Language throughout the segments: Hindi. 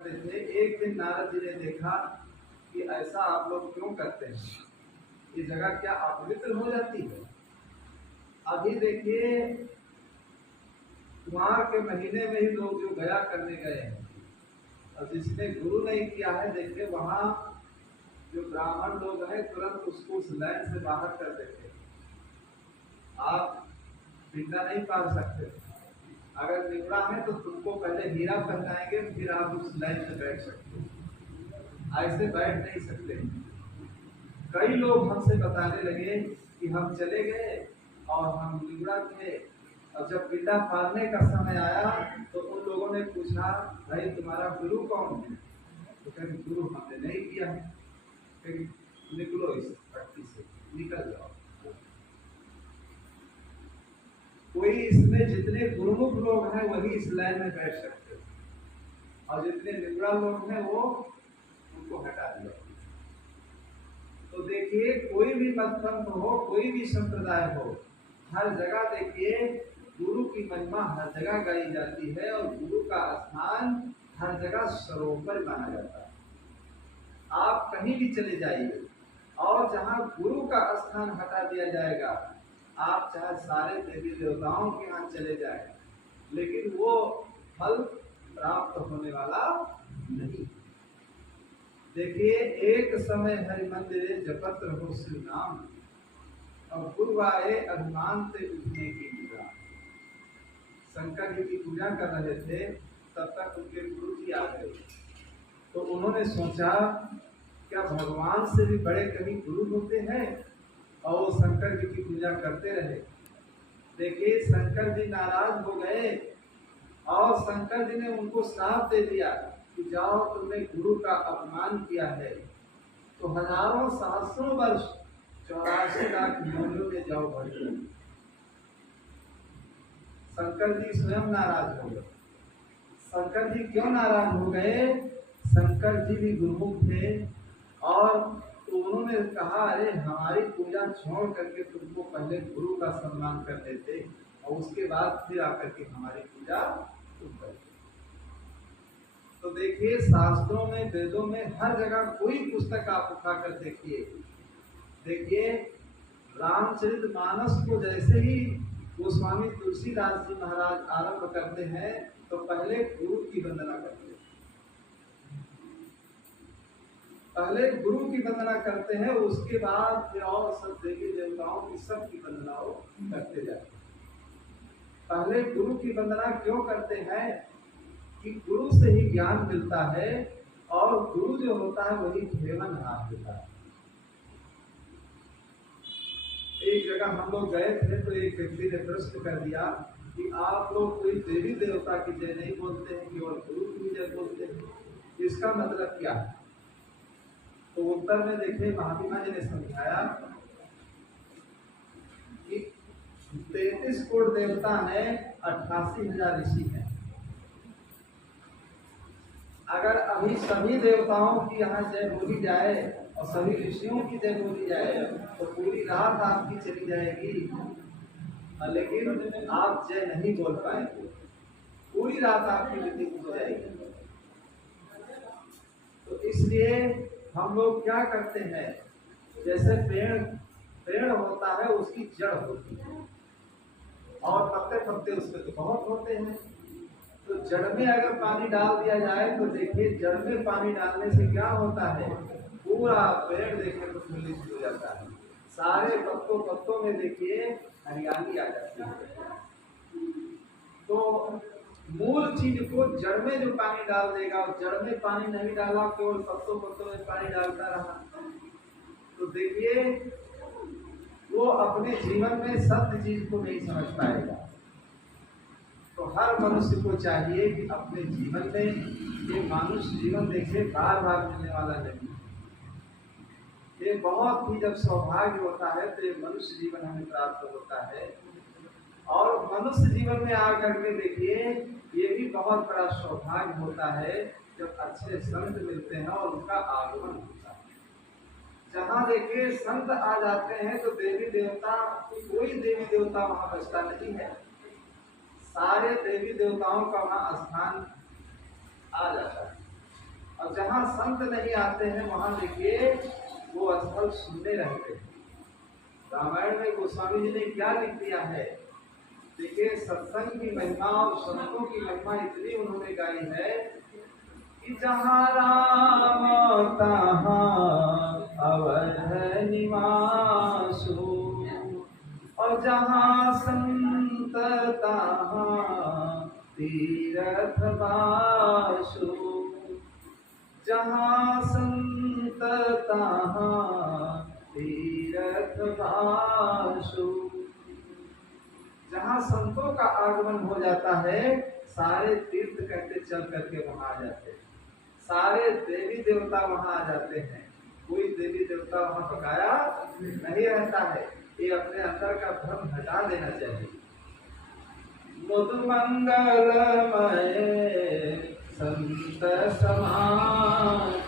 थे। एक दिन नारद जी ने देखा कि ऐसा आप लोग क्यों करते हैं, ये जगह क्या अपवित्र हो जाती है। अभी देखिए कुमार के महीने में ही लोग जो गया करने गए हैं, और जिसने गुरु नहीं किया है, देखिए वहां जो ब्राह्मण लोग हैं तुरंत उसको उस लाइन से बाहर कर देते हैं। आप बिंदा नहीं पार सकते। अगर निकला है तो तुमको पहले हीरा पहनाएंगे, फिर आप उस लाइन में बैठ सकते हो। ऐसे बैठ नहीं सकते। कई लोग हमसे बताने लगे कि हम चले गए और हम निगड़ा थे, और जब पिंडा पारने का समय आया तो उन लोगों ने पूछा, भाई तुम्हारा गुरु कौन है? तो कहीं गुरु हमने नहीं किया है। फिर निकलो इस पट्टी से, निकल जाओ। कोई इसमें जितने गुरुमुख लोग हैं वही इस लाइन में बैठ सकते हैं, और जितने निगड़ा लोग हैं वो उनको हटा दिया। तो देखिए कोई भी मतपंथ हो, कोई भी संप्रदाय हो, हर जगह देखिए गुरु की महिमा हर जगह गाई जाती है, और गुरु का स्थान हर जगह सरोवर माना जाता है। आप कहीं भी चले जाइए, और जहाँ गुरु का स्थान हटा दिया जाएगा, आप चाहे सारे देवी देवताओं के यहाँ चले जाए, लेकिन वो फल प्राप्त होने वाला नहीं। देखिए एक समय हरि मंदिर जपत रहो शिव नाम, और गुरु आए अभिमान से उठने की पूजा। शंकर जी की पूजा कर रहे थे, तब तक उनके गुरु जी आ गए। तो उन्होंने सोचा क्या भगवान से भी बड़े कभी गुरु होते हैं, और वो शंकर जी की पूजा करते रहे। देखिए शंकर जी नाराज हो गए, और शंकर जी ने उनको श्राप दे दिया कि जाओ तुमने गुरु का अपमान किया है, तो हजारों सहस्रों वर्ष 84 लाख योनियों में जाओ भटको। शंकर जी स्वयं नाराज हो गए। शंकर जी क्यों नाराज हो गए? शंकर जी भी गुरुमुख थे, और तो उन्होंने कहा, अरे हमारी पूजा छोड़ करके तुमको पहले गुरु का सम्मान कर देते, और उसके बाद फिर आकर के हमारी पूजा तुम करते। तो देखिए शास्त्रों में, वेदों में, हर जगह कोई पुस्तक आप उठाकर देखिए रामचरितमानस को जैसे ही गोस्वामी तुलसीदास जी महाराज आरंभ करते हैं, तो पहले गुरु की वंदना करते हैं। पहले गुरु की वंदना करते हैं, उसके बाद फिर और सब देवी देवताओं की सबकी वंदना करते जाते हैं। पहले गुरु की वंदना क्यों करते हैं? कि गुरु से ही ज्ञान मिलता है, और गुरु जो होता है वही जीवन हाथ देता है। एक जगह हम लोग गए थे, तो एक व्यक्ति ने प्रश्न कर दिया कि आप लोग कोई देवी देवता की जय नहीं बोलते हैं, केवल गुरु की जय बोलते हैं, इसका मतलब क्या है? तो उत्तर में देखिए महात्मा जी ने समझाया कि 33 करोड़ देवता है, 88,000 ऋषि हैं। अगर अभी सभी देवताओं की यहाँ जय बोली जाए और सभी ऋषियों की जय बोली जाए, तो पूरी रात आपकी चली जाएगी, लेकिन आप जय नहीं बोल पाएंगे। पूरी रात आपकी व्यतीत हो जाएगी। तो इसलिए हम लोग क्या करते हैं, जैसे पेड़ होता है, उसकी जड़ होती है, और पत्ते पत्ते उसमें तो बहुत होते हैं। तो जड़ में अगर पानी डाल दिया जाए, तो देखिए जड़ में पानी डालने से क्या होता है, पूरा पेड़ देखिए प्रफुल्लित हो जाता है। सारे पत्तों में देखिए हरियाली आ जाती है। तो मूल चीज को जड़ में जो पानी डाल देगा, और जड़ में पानी नहीं डाला, केवल पत्तों में पानी डालता रहा, तो देखिए वो अपने जीवन में सत्य चीज को नहीं समझ पाएगा। तो हर मनुष्य को चाहिए कि अपने जीवन में, ये मनुष्य जीवन देखिए बार बार मिलने वाला नहीं, ये बहुत ही जब सौभाग्य होता है तो ये मनुष्य जीवन हमें प्राप्त होता है। और मनुष्य जीवन में आकर के देखिए ये भी बहुत बड़ा सौभाग्य होता है जब अच्छे संत मिलते हैं और उनका आगमन होता है। जहाँ देखिए संत आ जाते हैं, तो देवी देवता, कोई देवी देवता वहां बचता नहीं है, सारे देवी देवताओं का वहां स्थान आ जाता है। और जहाँ संत नहीं आते हैं वहां देखिए वो स्थल सुनने रहते हैं। रामायण में गोस्वामी जी ने क्या लिख दिया है, देखिए सत्संग की महिमा और संतों की महिमा इतनी उन्होंने गाई है कि जहाँ राम तहाँ अवध निवासु, और जहाँ संत तहाँ तीरथ वासु, जहाँ संत तहाँ तीरथ वासु। जहाँ संतों का आगमन हो जाता है सारे तीर्थ करके चल करके वहां आ जाते हैं, सारे देवी देवता वहां आ जाते हैं। कोई देवी देवता वहां बकाया नहीं रहता है, ये अपने अंदर का भ्रम हटा देना चाहिए। मुद मंगलमय संत समाज,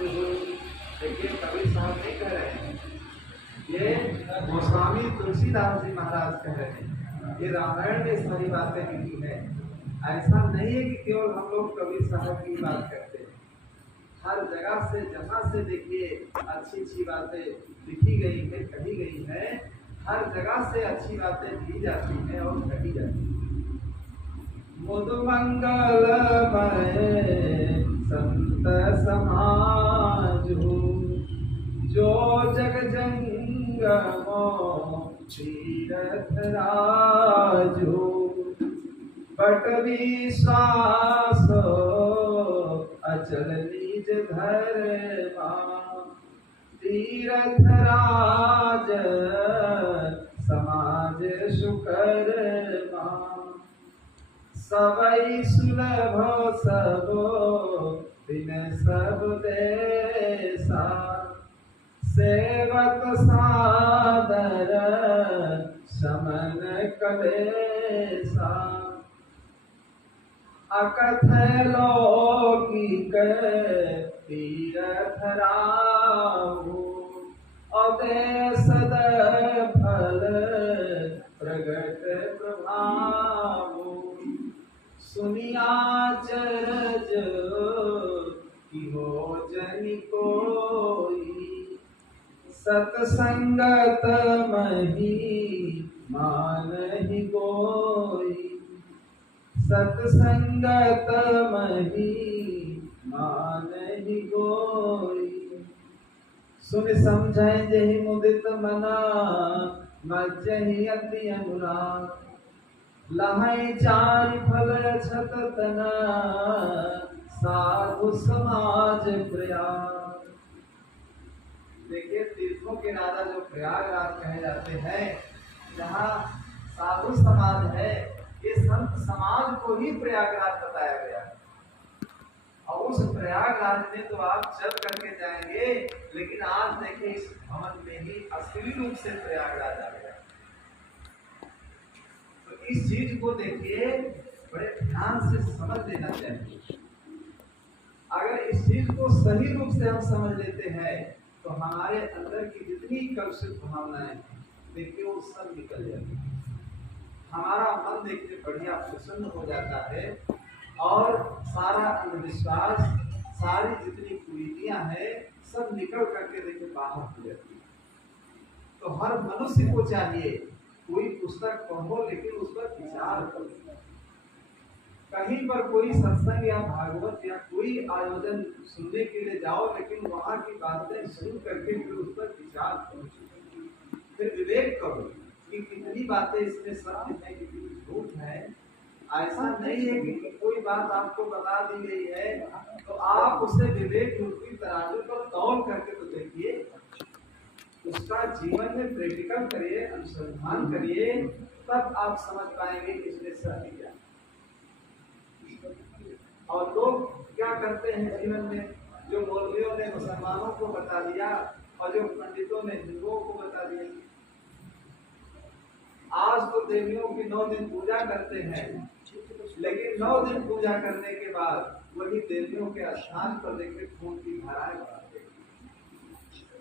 देखिए कबीर साहब नहीं कह रहे हैं, ये गोस्वामी तुलसीदास जी महाराज कह रहे हैं। ये रामायण में सारी बातें लिखी है। ऐसा नहीं है कि केवल हम लोग कबीर साहब की बात करते हैं, हर जगह से जहाँ से देखिए अच्छी अच्छी बातें लिखी गई है, कही गई है, हर जगह से अच्छी बातें दी जाती हैं और कही जाती हैं। मुद मंगलमय संत समाजु, जो जग जंगमो तीरथ राजु, बट विश्वास अचल निज धर्मा, तीरथ राज समाज सुकर्मा, सबई सुलभ सबो दिन सब देसा, सेवक सादर समन कलेसा, अकथय लौकिक तीरथ राहु, अदेशद फल प्रगट प्रभावु, सुनिया चरज की हो जनि कोई, सतसंगत मही मानहि कोई, सतसंगत मही मानहि कोई, सुन समझै जहि मुदित मना, मज्जहि अति अनुराग, लहै चारि फल अछत तना, साधु समाज प्रयाग। देखिए तीर्थों के राजा जो प्रयागराज कहे जाते हैं, जहाँ साधु समाज है, ये संत समाज को ही प्रयागराज बताया गया है। और उस प्रयागराज में तो आप चल करके जाएंगे, लेकिन आज देखिए इस भवन में ही असली रूप से प्रयागराज आ गया। तो इस चीज को देखिए बड़े ध्यान से समझ लेना चाहिए। अगर इस चीज को सही रूप से हम समझ लेते हैं तो हमारे अंदर की जितनी कलुषित भावनाएं हैं देखिए वो सब निकल जाती है। हमारा मन देखिए बढ़िया प्रसन्न हो जाता है और सारा अंधविश्वास, सारी जितनी कुरीतियां हैं सब निकल करके देखिए बाहर हो जाती है। तो हर मनुष्य को चाहिए कोई पुस्तक पढ़ो लेकिन उस पर विचार करो। कहीं पर कोई सत्संग या भागवत या कोई आयोजन सुनने के लिए जाओ, लेकिन वहां की बातें सुन करके फिर उस पर विचार करो, फिर विवेक करो कि कितनी बातें इसमें सत्य है, कितनी झूठ है। ऐसा नहीं है कि कोई बात आपको बता दी गई है तो आप उसे विवेक रूपी तराजू पर तौल करके तो देखिए, उसका जीवन में प्रैक्टिकल करिए, अनुसंधान करिए, तब आप समझ पाएंगे कि इसमें सत्य क्या। और लोग क्या करते हैं जीवन में, जो मौलवियों ने मुसलमानों को बता दिया और जो पंडितों ने हिंदुओं को बता दिया। आज तो देवियों की 9 दिन पूजा करते हैं, लेकिन 9 दिन पूजा करने के बाद वही देवियों के स्थान पर देखिए खून की धाराएं बहाते हैं।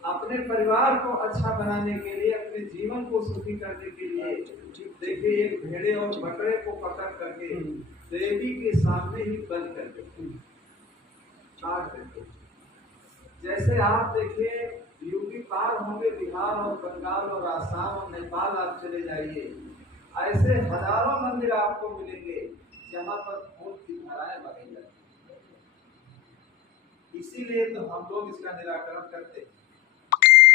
अपने परिवार को अच्छा बनाने के लिए, अपने जीवन को सुखी करने के लिए देखिए एक भेड़े और बकरे को पकड़ करके देवी के सामने ही बंद कर देते, काट देते। जैसे आप देखिए यूपी पार होंगे, बिहार और बंगाल और आसाम और नेपाल आप चले जाइए, ऐसे हजारों मंदिर आपको मिलेंगे जहाँ पर खून की धाराएं बही जाती हैं। इसीलिए तो हम लोग इसका निराकरण करते हैं।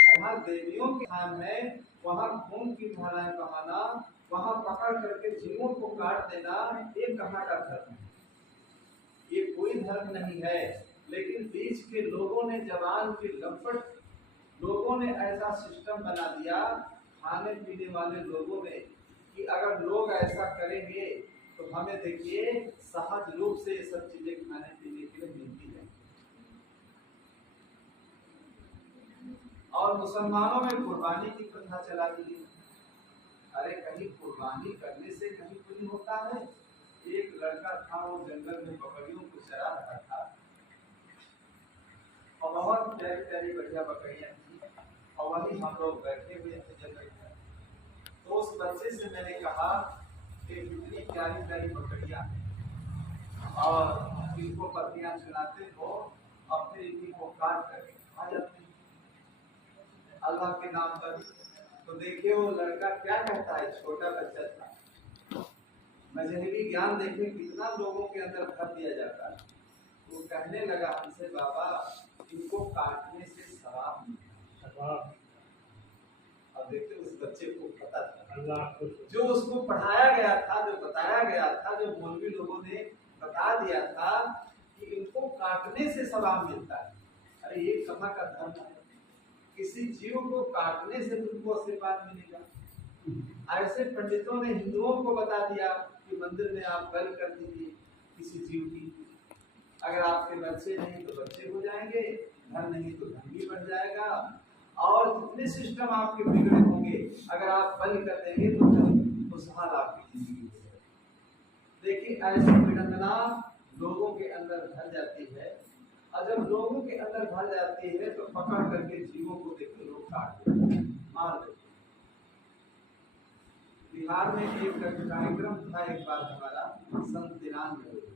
जहाँ देवियों के स्थान है वहाँ खून की धाराएं बहाना, वहाँ पकड़ करके जीवों को काट देना, ये कहाँ का धर्म है? ये कोई धर्म नहीं है। लेकिन बीच के लोगों ने, जवान के लंपट लोगों ने ऐसा सिस्टम बना दिया, खाने पीने वाले लोगों ने, कि अगर लोग ऐसा करेंगे तो हमें देखिए सहज रूप से ये सब चीजें खाने पीने के लिए मिलती है। और मुसलमानों में कुर्बानी की प्रथा चला दी है। अरे कहीं कुर्बानी करने से कहीं पुण्य होता है? एक लड़का था, वो जंगल में बकरियों को चरा रहा था और बहुत प्यारी प्यारी बढ़िया बकरियां थी, और वहीं हम लोग बैठे हुए थे जंगल में। तो उस बच्चे से मैंने कहा कि कितनी प्यारी प्यारी बकरियां हैं और इनको पत्तियां चुनाते हो और फिर इन्हीं को काट करके खा जाते हैं अल्लाह के नाम पर। तो देखिए वो लड़का क्या कहता है, छोटा बच्चा था, मजहबी ज्ञान देखिए कितना लोगों के अंदर भर दिया जाता है। वो कहने लगा हमसे, बाबा इनको काटने से सवाब मिलता है। अब देखते उस बच्चे को पता था, जो उसको पढ़ाया गया था, जो बताया गया था, जो मौलवी लोगों ने बता दिया था कि इनको काटने से सवाब मिलता है। अरे ये कहाँ का धर्म है? किसी जीव को काटने से तुमको आशीर्वाद मिलेगा? ऐसे पंडितों ने हिंदुओं को बता दिया कि मंदिर में आप बलि कर दीजिए किसी जीव की, अगर आपके बच्चे नहीं तो बच्चे हो जाएंगे, धन नहीं तो धन भी बढ़ जाएगा, और जितने सिस्टम आपके बिगड़े होंगे अगर आप बलि कर देंगे तो खुशहाल आपकी जिंदगी होगी। देखिए ऐसी विडंबना लोगों के अंदर भर जाती है, और जब लोगों के अंदर भर जाती है तो पकड़ करके जीवों को देखते लोग काट देते हैं, मार देते हैं। बिहार में एक कार्यक्रम था एक बार हमारा सन 93 में,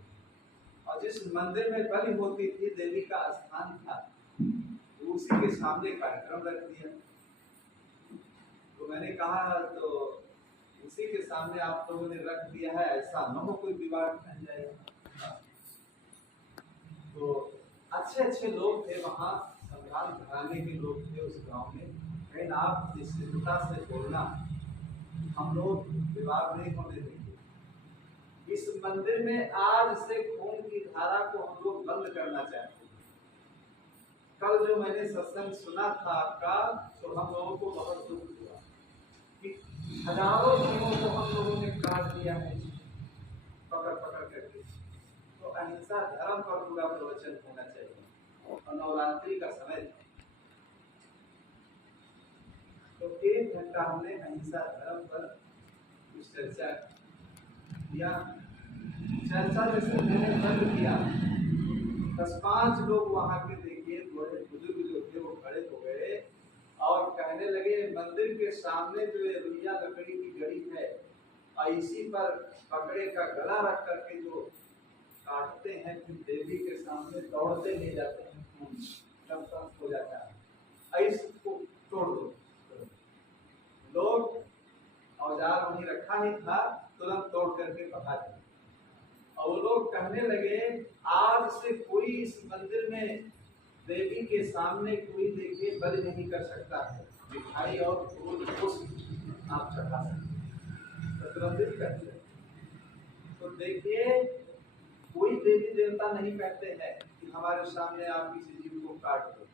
और जिस मंदिर में बलि होती थी, देवी का स्थान था, उसी के सामने कार्यक्रम रख दिया। तो मैंने कहा तो उसी के सामने आप लोगों ने रख दिया है, ऐसा न हो कोई विवाद बन जाएगा। तो अच्छे अच्छे लोग थे वहाँ, संग्राम घराने के लोग थे उस गांव में, लेकिन आप निश्चितता से बोलना, हम लोग विवाद नहीं होने देंगे। इस मंदिर में आज से खून की धारा को हम लोग बंद करना चाहते हैं। कल जो मैंने सत्संग सुना था आपका, तो हम लोगों को बहुत दुख हुआ कि हजारों जीवों को हम लोगों ने काट दिया है पकड़ पकड़ करके। तो अहिंसा धर्म पर पूरा प्रवचन होना चाहिए, और नवरात्रि का समय था, तो 1 घंटा हमने अहिंसा धर्म पर कुछ चर्चा किया। चर्चा जैसे मैंने बंद किया, 10-5 लोग वहां के देखिए बड़े बुजुर्ग जो थे वो खड़े हो गए और कहने लगे, मंदिर के सामने जो ये रुइया लकड़ी की गड़ी है, और इसी पर पकड़े का गला रख करके जो काटते हैं, फिर देवी के सामने दौड़ते ले जाते हैं, खून हो जाता है, इसको तोड़ दो। लोग औजार वहीं रखा ही था, तुरंत तोड़ करके भगा दिया। और वो लोग कहने लगे, आज से कोई इस मंदिर में देवी के सामने कोई देखिए बलि नहीं कर सकता है, मिठाई और फूल पुष्प आप चढ़ा सकते, प्रतिबंधित करते। तो देखिए कोई देवी देवता नहीं कहते हैं कि हमारे सामने आप किसी जीव को काट दो,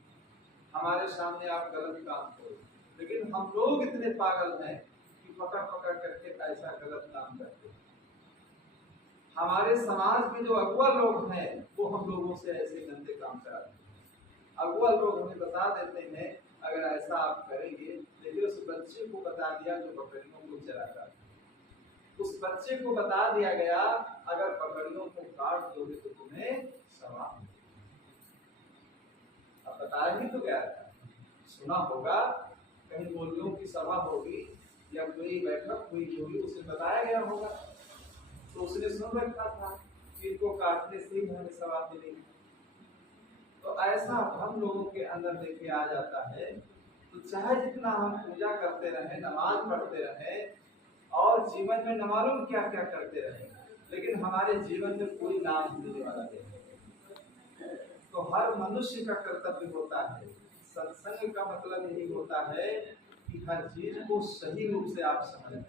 हमारे सामने आप गलत काम करो, लेकिन हम लोग इतने पागल हैं कि पकड़ पकड़ करके ऐसा गलत काम करते हैं। हमारे समाज के जो अगुआ लोग हैं वो हम लोगों से ऐसे गंदे काम कराते हैं। अगुआ लोग हमें बता देते हैं अगर ऐसा आप करेंगे, देखिए उस बच्चे को बता दिया जो बकरियों को चराता है, उस बच्चे को बता दिया गया अगर बकरियों को काट दोगे तो तुम्हें सवाब मिलेगा। अब बताया ही तो गया था, सुना होगा कहीं मौलवियों की सभा होगी या कोई बैठक हुई होगी, उसे बताया गया होगा, तो उसने सुन रखा था कि इनको काटने से ही हमें सवाब मिलेगी। तो ऐसा हम लोगों के अंदर लेके आ जाता है। तो चाहे जितना हम पूजा करते रहे, नमाज पढ़ते रहे और जीवन में न मालूम क्या क्या करते रहे, लेकिन हमारे जीवन में कोई लाभ मिलने वाला नहीं। तो हर मनुष्य का कर्तव्य होता है, सत्संग का मतलब यही होता है कि हर चीज को सही रूप से आप समझ लें,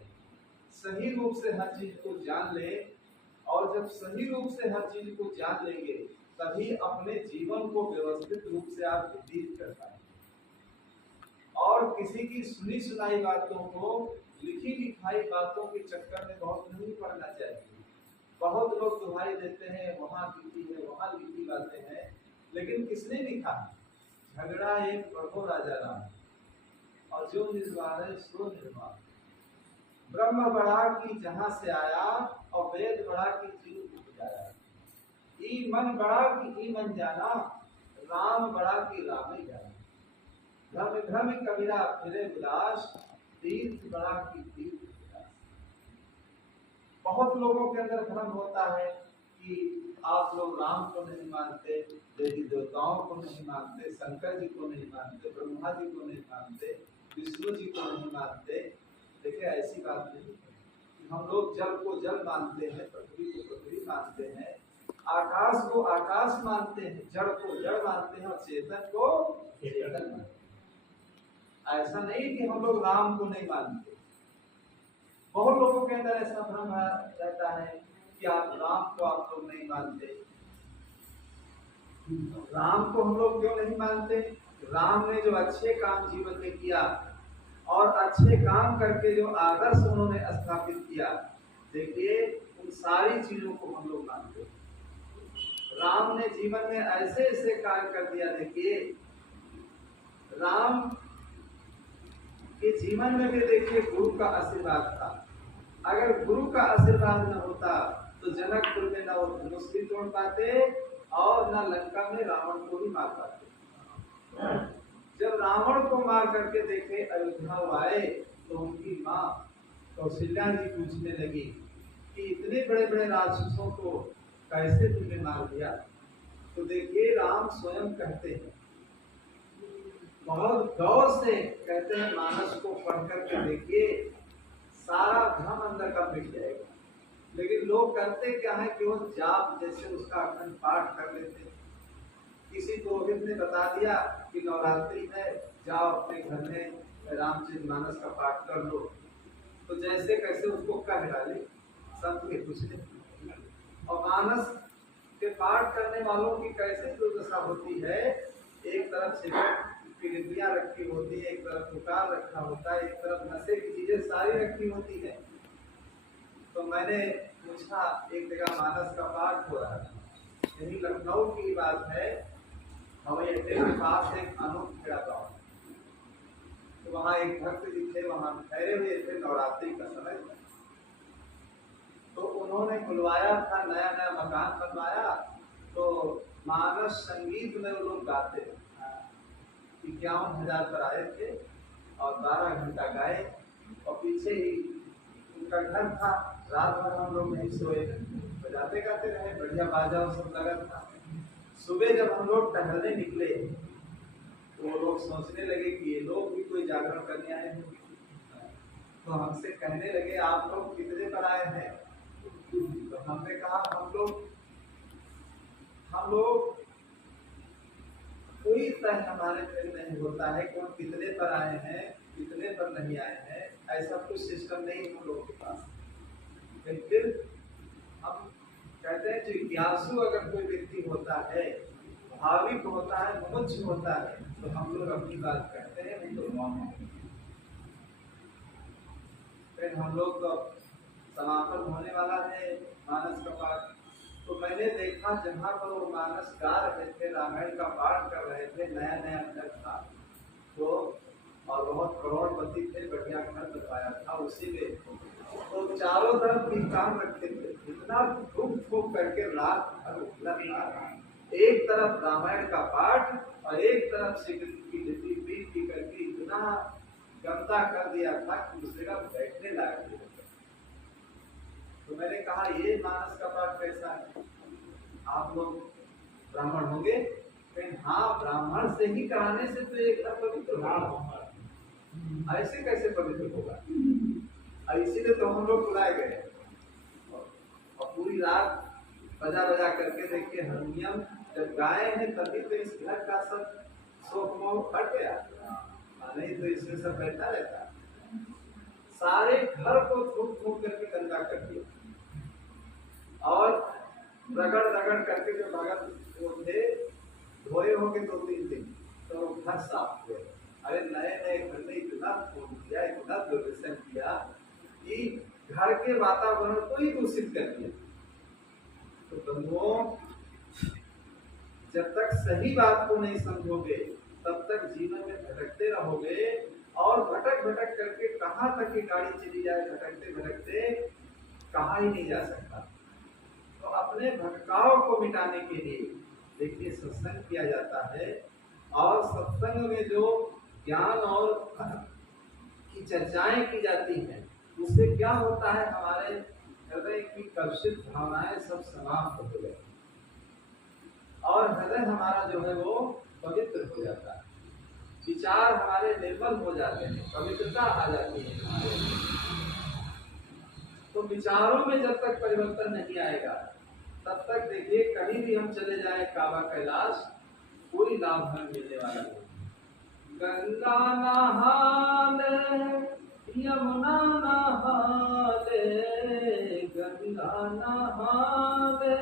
सही रूप से हर चीज को जान लें। और जब सही रूप से हर चीज को जान लेंगे तभी अपने जीवन को व्यवस्थित रूप से आप व्यतीत कर पाएंगे। और किसी की सुनी सुनाई बातों को, लिखी लिखाई बातों के चक्कर में बहुत नहीं पड़ना चाहिए। बहुत लोग दुहाई देते हैं, वहां लिखी है वहां लिखी बातें हैं, लेकिन किसने लिखा? झगड़ा एक बढ़ो राजा राम, और जो निर्वाण है सो निर्वाण। ब्रह्म बड़ा की जहां से आया और वेद बड़ा की जीव बुझाया। ई मन बड़ा की ई मन जाना, राम बड़ा की राम ही जाना। भ्रम भ्रम कबीरा फिरे उदास, तीर्थ बड़ा की तीर्थ विलास। बहुत लोगों के अंदर भ्रम होता है कि आप लोग राम को नहीं मानते, देवी देवताओं को नहीं मानते, शंकर जी को नहीं मानते, ब्रह्मा जी को नहीं मानते, विष्णु जी को नहीं मानते। देखिए ऐसी बात नहीं है। हम लोग जल को जल मानते हैं, पृथ्वी को पृथ्वी मानते हैं, आकाश को आकाश मानते हैं, जड़ को जड़ मानते हैं और चेतन को चेतन मानते हैं। ऐसा नहीं कि हम लोग राम को नहीं मानते। बहुत लोगों के अंदर ऐसा भ्रम रहता है कि आप राम को आप लोग नहीं मानते। राम को हम लोग क्यों नहीं मानते? राम ने जो अच्छे काम जीवन में किया और अच्छे काम करके जो आदर्श उन्होंने स्थापित किया, देखिए उन सारी चीजों को हम लोग मानते हैं। राम ने जीवन में ऐसे ऐसे कार्य कर दिया। देखिए राम के जीवन में भी देखिए गुरु का आशीर्वाद था। अगर गुरु का आशीर्वाद न होता तो जनकपुर में न वो धनुष भी तोड़ पाते और न लंका में रावण को भी मार पाते। जब रावण को मार करके देखे अयोध्या आए तो उनकी माँ कौशल्या जी पूछने लगी कि इतने बड़े बड़े राक्षसों को कैसे तुमने मार दिया? तो देखिए राम स्वयं कहते हैं, बहुत गौर से कहते हैं, मानस को पढ़ करके देखिए सारा भ्रम अंदर का मिट जाएगा। लेकिन लोग करते क्या है कि वो जाप जैसे उसका अखंड पाठ कर लेते हैं। किसी पुरोहित ने बता दिया कि नवरात्रि है, जाओ अपने घर में रामचरितमानस का पाठ कर लो, तो जैसे कैसे उसको कह डाले, संत के कुछ नहीं। और मानस के पाठ करने वालों की कैसे दुर्दशा होती है, एक तरफ से पिलिपियां रखी होती है, एक तरफ पुकार रखा होता है, एक तरफ नशे की चीजें सारी रखी होती है। तो मैंने पूछा, एक जगह मानस का पाठ हो रहा था, यही लखनऊ की बात है, हवाई अड्डे के पास एक अनूप खेड़ा गाँव, तो वहाँ एक भक्त जी थे, वहाँ ठहरे हुए थे, नवरात्रि का समय था। तो उन्होंने बुलवाया था, नया नया मकान बनवाया, तो मानस संगीत में वो लोग गाते थे। 51,000 पर आए थे और 12 घंटा गाए, और पीछे ही उनका घर था। रात भर हम लोग नहीं सोए, बजाते गाते रहे, बढ़िया बाजा सब लगा था। सुबह जब हम लोग टहलने निकले तो वो लोग सोचने लगे कि ये लोग भी कोई जागरण करने आए हैं। तो हमसे कहने लगे, आप लोग कितने पर आए हैं? तो हमने कहा हम लोग कोई तय हमारे पे नहीं होता है कि हम कितने पर आए हैं, कितने पर नहीं आए हैं, ऐसा कुछ सिस्टम नहीं हम लोग के पास। लेकिन फिर हम कहते हैं जिज्ञासु अगर कोई व्यक्ति होता है, भाविक होता है, मुमुक्ष होता है, तो हम लोग अपनी बात कहते हैं, नहीं तो मौन है। फिर हम लोग तो समापन होने वाला है मानस का पाठ। तो मैंने देखा जहाँ पर वो मानस गा रहे थे, रामायण का पाठ कर रहे थे, नया नया घर था तो, और बहुत करोड़पति थे, बढ़िया घर बनवाया था उसी में। तो चारों तरफ भी काम रखे थे, इतना धूप फूक करके रात भर उठना, एक तरफ रामायण का पाठ और एक तरफ श्री कृष्ण की लीटी करके इतना गंदा कर दिया था कि दूसरे का बैठने लायक नहीं। तो मैंने कहा, ये मानस का पाठ कैसा है? आप लोग ब्राह्मण होंगे, हाँ, ब्राह्मण से ही कराने से तो एक घर पवित्र होगा, ऐसे कैसे पवित्र होगा। इसीलिए तो हम लोग बुलाए गए और पूरी रात बजा बजा करके देखिए हारमोनियम जब गाए हैं तभी तो इस घर का सब शोक मोह हट गया, नहीं तो इसमें सब बैठा रहता। सारे घर को थूक थूक करके गंदा कर दिया और रगड़ रगड़ करके जो भगत वो थे धोए होंगे 2-3 दिन तो घर साफ हुए। अरे नए नए घर ने इतना खून किया, इतना दुर्व्यसन किया कि घर के वातावरण को ही दूषित कर दिया। तो बंधुओं, जब तक सही बात को नहीं समझोगे तब तक जीवन में भटकते रहोगे और भटक भटक करके कहाँ तक की गाड़ी चली जाए, भटकते भटकते कहाँ ही नहीं जा सकता। तो अपने भटकाव को मिटाने के लिए देखिए सत्संग किया जाता है और सत्संग में जो ज्ञान और की चर्चाएं की जाती हैं उससे क्या होता है, हमारे हृदय की कलुषित भावनाएं सब समाप्त हो जाती और हृदय हमारा जो है वो पवित्र हो जाता है, विचार हमारे निर्मल हो जाते हैं, पवित्रता आ जाती है हमारे। तो विचारों में जब तक परिवर्तन नहीं आएगा तब तक देखिए कहीं भी हम चले जाएं काबा कैलाश कोई लाभ हमें मिलने वाला नहीं। गंगा नहाले यमुना नहाले, गंगा नहाले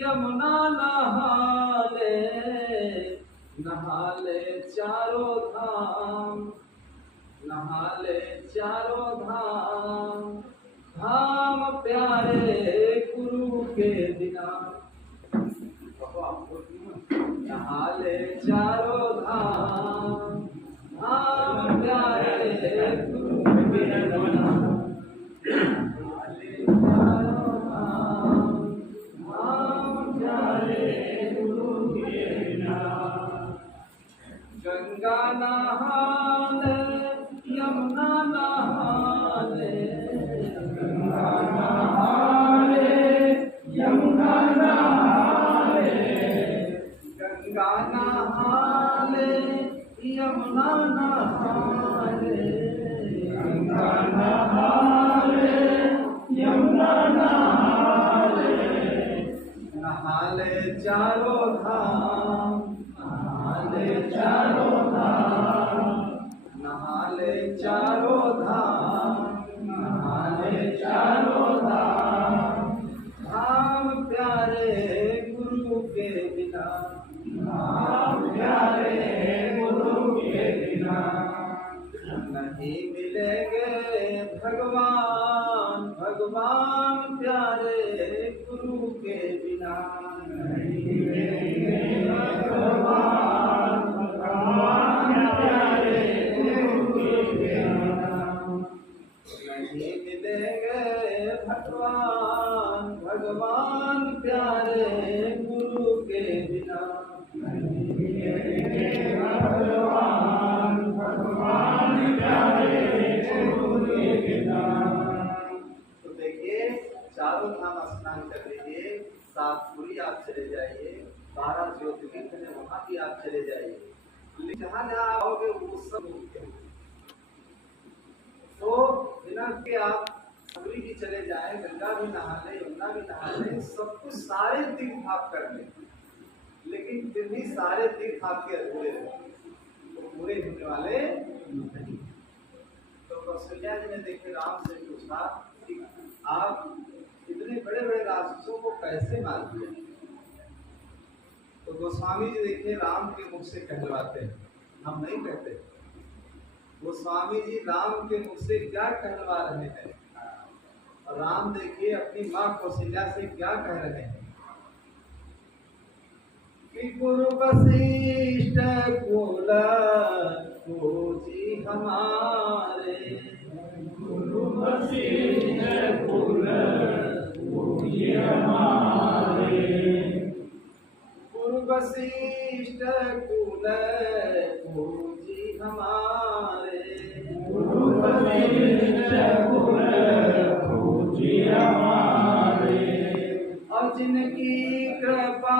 यमुना नहाले, नहाले चारों धाम, नहाले चारों धाम, धाम प्यारे गुरु के बिना। नहाले चारों धाम, धाम प्यारे गुरु के बिना, नहाले चारों धाम, धाम प्यारे गुरु के बिना। गंगा नहाले यमुना नहाले, गंगा नहाले यमुना नहाले, गंगा नहाले यमुना नहाले, गंगा नहाले यमुना नहाले, नहाले चारों धाम, नहाले चारों धाम, नहाले चारों धाम, नहाले चारों धाम, धाम प्यारे गुरु के बिना, धाम प्यारे गुरु के बिना। नहीं मिलेंगे भगवान, भगवान प्यारे गुरु के बिना, नहीं मिलेंगे भगवान, भगवान प्यारे गुरु के बिना, नहीं मिलेंगे भगवान, भगवान प्यारे गुरु के बिना, नहीं मिलेंगे भगवान, भगवान प्यारे गुरु के बिना। तो देखिए चारों धाम स्नान कर लीजिए, 7 पुरी आप चले जाइए, 12 ज्योतिर्लिंग है वहाँ भी आप चले जाइए, जहाँ जहाँ आओगे वो सब तो बिना के आप पुरी भी चले जाए, गंगा भी नहा ले, यमुना भी नहा ले, सब कुछ सारे तीर्थ आप कर ले, लेकिन फिर भी सारे तीर्थ आपके अधूरे तो पूरे होने वाले नहीं। तो कौशल्या जी ने देखे राम से पूछा कि आप इतने बड़े बड़े राक्षसों को कैसे मार दिए। तो गोस्वामी जी देखिए राम के मुख से कहलवाते हैं, हम नहीं कहते। गोस्वामी जी राम के मुख से क्या कहलवा रहे हैं और राम देखिए अपनी माँ कौशल्या से क्या कह रहे हैं कि गुरु वशिष्ठ कुल पूजी हमारे, गुरु वशिष्ठ कुल पूजी हमारे, गुरु वशिष्ठ कुल पूजी हमारे, गुरु वशिष्ठ कुल पूजी हमारे, और जिनकी कृपा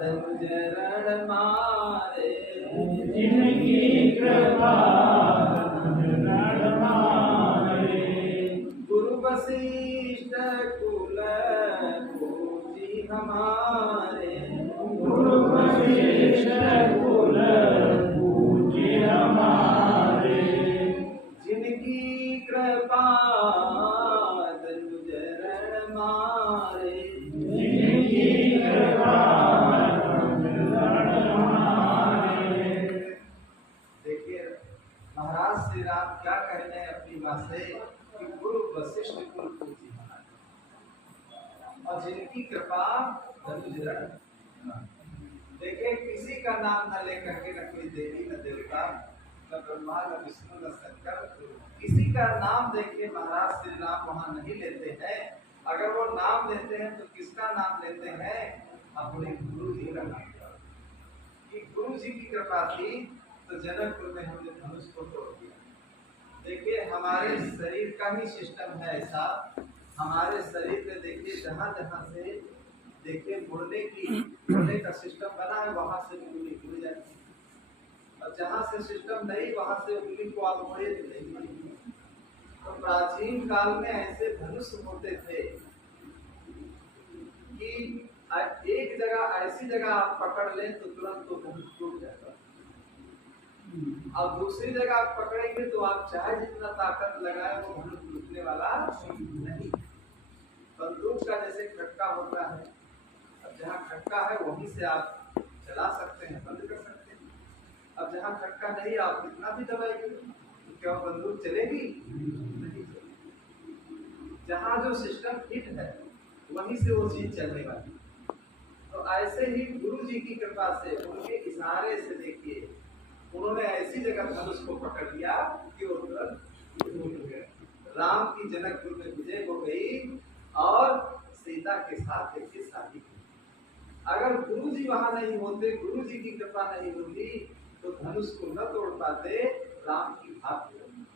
धनुज रण मारे, जिनकी कृपा धनुज रण मारे। गुरु वशिष्ठ कुल पूजी हमारे, गुरु वशिष्ठ कुल पूज्य हमारे। जिनकी कृपा धनुज रण मारे, जिनकी कृपा धनुज रण मारे। देखिए महाराज श्री राम क्या कह रहे हैं अपनी माँ से कि गुरु वशिष्ठ कुल पूजी हमारे, और जिनकी कृपा धनुज रण। देखिए किसी का नाम न लेकर के, न कोई देवी न देवता, न ब्रह्मा न विष्णु न शंकर, किसी का नाम देखिए महाराज श्री राम वहां नहीं लेते हैं। अगर वो नाम लेते हैं तो किसका नाम लेते हैं? अपने गुरु जी का नाम। कि गुरु जी की कृपा थी तो जनकपुर में हमने धनुष को तोड़ दिया। देखिए हमारे शरीर का ही सिस्टम है ऐसा, हमारे शरीर में देखिए जहाँ जहाँ से देखिए मुड़ने का सिस्टम बना है, वहां से उंगली जुड़ जाती है, और जहाँ से सिस्टम नहीं वहां से उंगली को आप मोड़े तो नहीं मिलेगी। तो प्राचीन काल में ऐसे धनुष होते थे कि एक जगह ऐसी जगह आप पकड़ लें तो तुरंत तो धनुष टूट जाता, और दूसरी जगह आप पकड़ेंगे तो आप चाहे जितना ताकत लगाए वो धनुष टूटने वाला नहीं। बंदूक का जैसे खटका होता है, अब जहाँ खटका है वहीं से आप चला सकते हैं, बंद कर सकते हैं। अब जहाँ खटका नहीं आप कितना भी दबाएंगे तो क्या बंदूक चलेगी? नहीं चलेगी। जहाँ जो सिस्टम फिट है वहीं से वो चीज चलने वाली। तो ऐसे ही गुरु जी की कृपा से, उनके इशारे से देखिए उन्होंने ऐसी जगह धनुष को पकड़ लिया कि वो तुरंत टूट गया। राम की जनकपुर में विजय हो गई और सीता के साथ देखिए शादी की। अगर गुरु जी वहां नहीं होते, गुरु जी की कृपा नहीं होती तो धनुष को न तोड़ पाते, राम की भाग होती।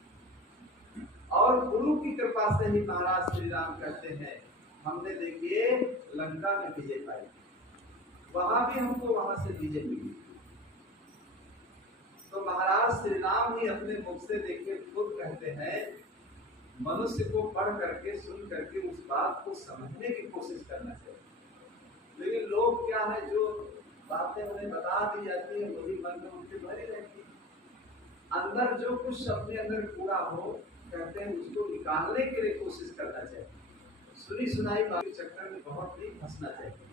और गुरु की कृपा से ही महाराज श्री राम कहते हैं हमने देखिए लंका में विजय पाई, वहां भी हमको वहां से विजय मिली। तो महाराज श्री राम ही अपने मुख से देखिए खुद कहते हैं मनुष्य को पढ़ करके सुन करके उस बात को समझने की कोशिश करना चाहिए। लेकिन लोग क्या है, जो बातें उन्हें बता दी जाती है वही मन में उनके भरी रहती है। अंदर जो कुछ अपने अंदर कूड़ा हो कहते हैं उसको निकालने के लिए कोशिश करना चाहिए। सुनी सुनाई बात के चक्कर में बहुत नहीं फंसना चाहिए।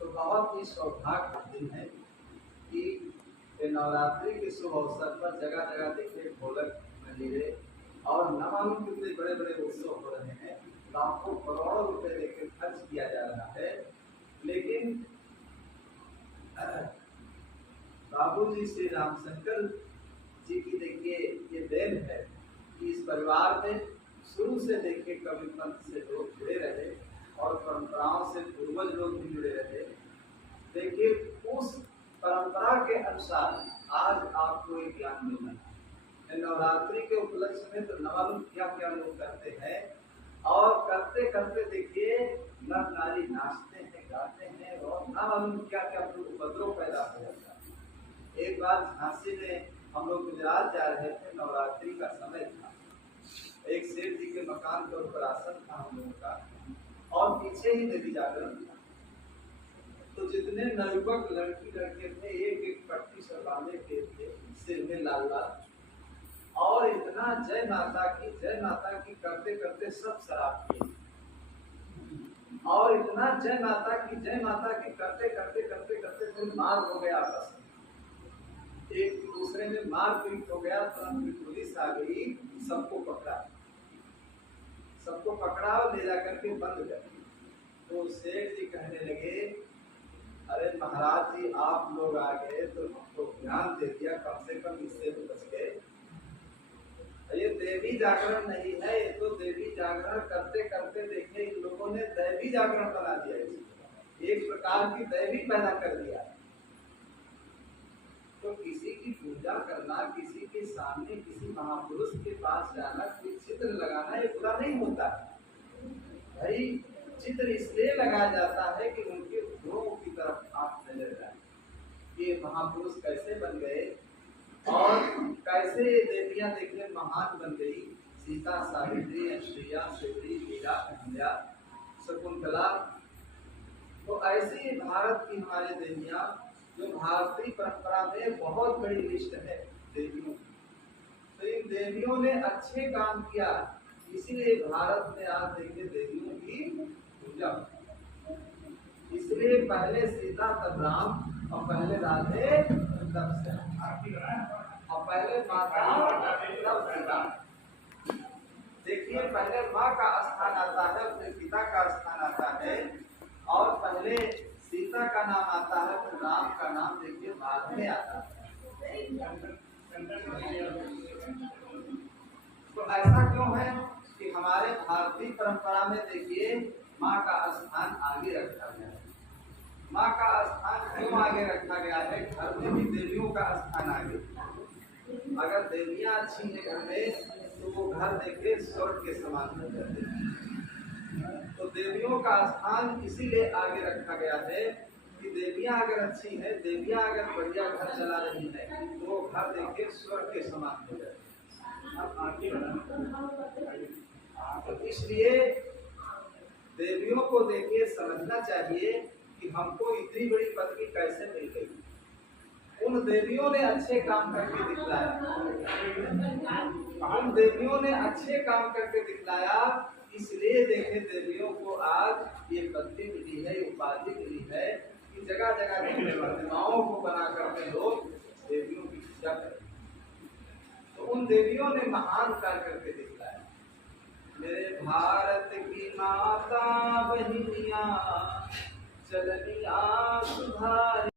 तो बहुत ही सौभाग्य का दिन है कि नवरात्रि के शुभ अवसर पर जगह जगह देखिए ढोलक मंजीरे और न मालूम कितने बड़े बड़े उत्सव हो रहे हैं, लाखों करोड़ों रुपए देखिए खर्च किया जा रहा है। लेकिन बाबूजी श्री रामशंकर जी की देखिए ये देन है कि इस परिवार में शुरू से देखिए कवि पंथ से लोग जुड़े रहे और परंपराओं से पूर्वज लोग भी जुड़े रहे। देखिए उस परंपरा के अनुसार आज आपको एक ज्ञान मिलना है। नवरात्रि के उपलक्ष्य में तो न मालूम क्या क्या लोग करते हैं, और करते करते देखिए नर नारी नाचते हैं गाते हैं और न मालूम क्या क्या उपद्रव पैदा हो जाता है। एक बार झांसी में हम लोग गुजरात जा रहे थे, नवरात्रि का समय था, एक सेठ जी के मकान के ऊपर आसन था हम लोगों का और पीछे ही देवी जागरण था। तो जितने नवयुवक लड़की लड़के थे एक एक पट्टी से बांधे थे सिर में लाल लाल, और इतना जय माता की करते करते सब शराब पिए, और इतना जय माता की करते करते करते करते फिर मार हो गया आपस में, एक दूसरे में मार पीट हो गया। तुरंत पुलिस आ गई, सबको पकड़ा और ले जाकर के बंद कर दिया। तो सेठ जी कहने लगे अरे महाराज जी आप लोग आ गए तो हमको ज्ञान दे दिया, कम से कम इससे तो बच गए। ये देवी जागरण नहीं है, ये तो देवी जागरण करते करते देखिए इन लोगों ने दैवी जागरण बना दिया, एक प्रकार की दैवी पैदा कर दिया। तो किसी की पूजा करना, किसी के सामने किसी महापुरुष के पास जाना, कोई चित्र लगाना ये बुरा नहीं होता भाई। चित्र इसलिए लगाया जाता है कि उनके गुरुओं की तरफ आप नजर डालें, ये महापुरुष कैसे बन गए और कैसे ये देवियां देखिए महान बन गई। सीता, सावित्री, अश्रिया, शिवरी, मीरा, अहिल्या, शकुंतला। तो ऐसी भारत की हमारी देवियां, जो भारतीय परंपरा में बहुत बड़ी लिस्ट है देवियों की। तो इन देवियों ने अच्छे काम किया, इसीलिए भारत में आज देखिए देवियों की पूजा। इसलिए पहले सीता तब राम और पहले राधे तब श्याम और पहले माता तब पिता। देखिए पहले माँ का स्थान आता है, फिर पिता का स्थान आता है और पहले सीता का नाम आता है, फिर राम का नाम देखिए बाद में आता है। तो ऐसा क्यों है कि हमारे भारतीय परंपरा में देखिए माँ का स्थान आगे रखा गया है। माँ का स्थान क्यों आगे रखा गया है? घर में भी देवियों का स्थान आगे। अगर देवियां अच्छी है घर में तो वो घर देखिए स्वर्ग के समान हो जाते हैं। तो देवियों का स्थान इसीलिए आगे रखा गया है कि देवियां अगर अच्छी है, देवियां अगर बढ़िया घर चला रही है तो वो घर देखिए स्वर्ग के समान हो जाते हैं। तो इसलिए देवियों को देखिए समझना चाहिए कि हमको इतनी बड़ी पत्नी कैसे मिल गई। उन देवियों ने अच्छे काम करके दिखलाया, उन देवियों ने अच्छे काम करके दिखलाया, इसलिए देखे देवियों को आज ये पत्नी मिली है, उपाधि मिली है कि जगह जगह प्रतिमाओं को बना करके लोग देवियों की पूजा करते। तो उन देवियों ने महान कार्य करके दिखलाया। मेरे भारत की माता बहनिया चलनिया सुधार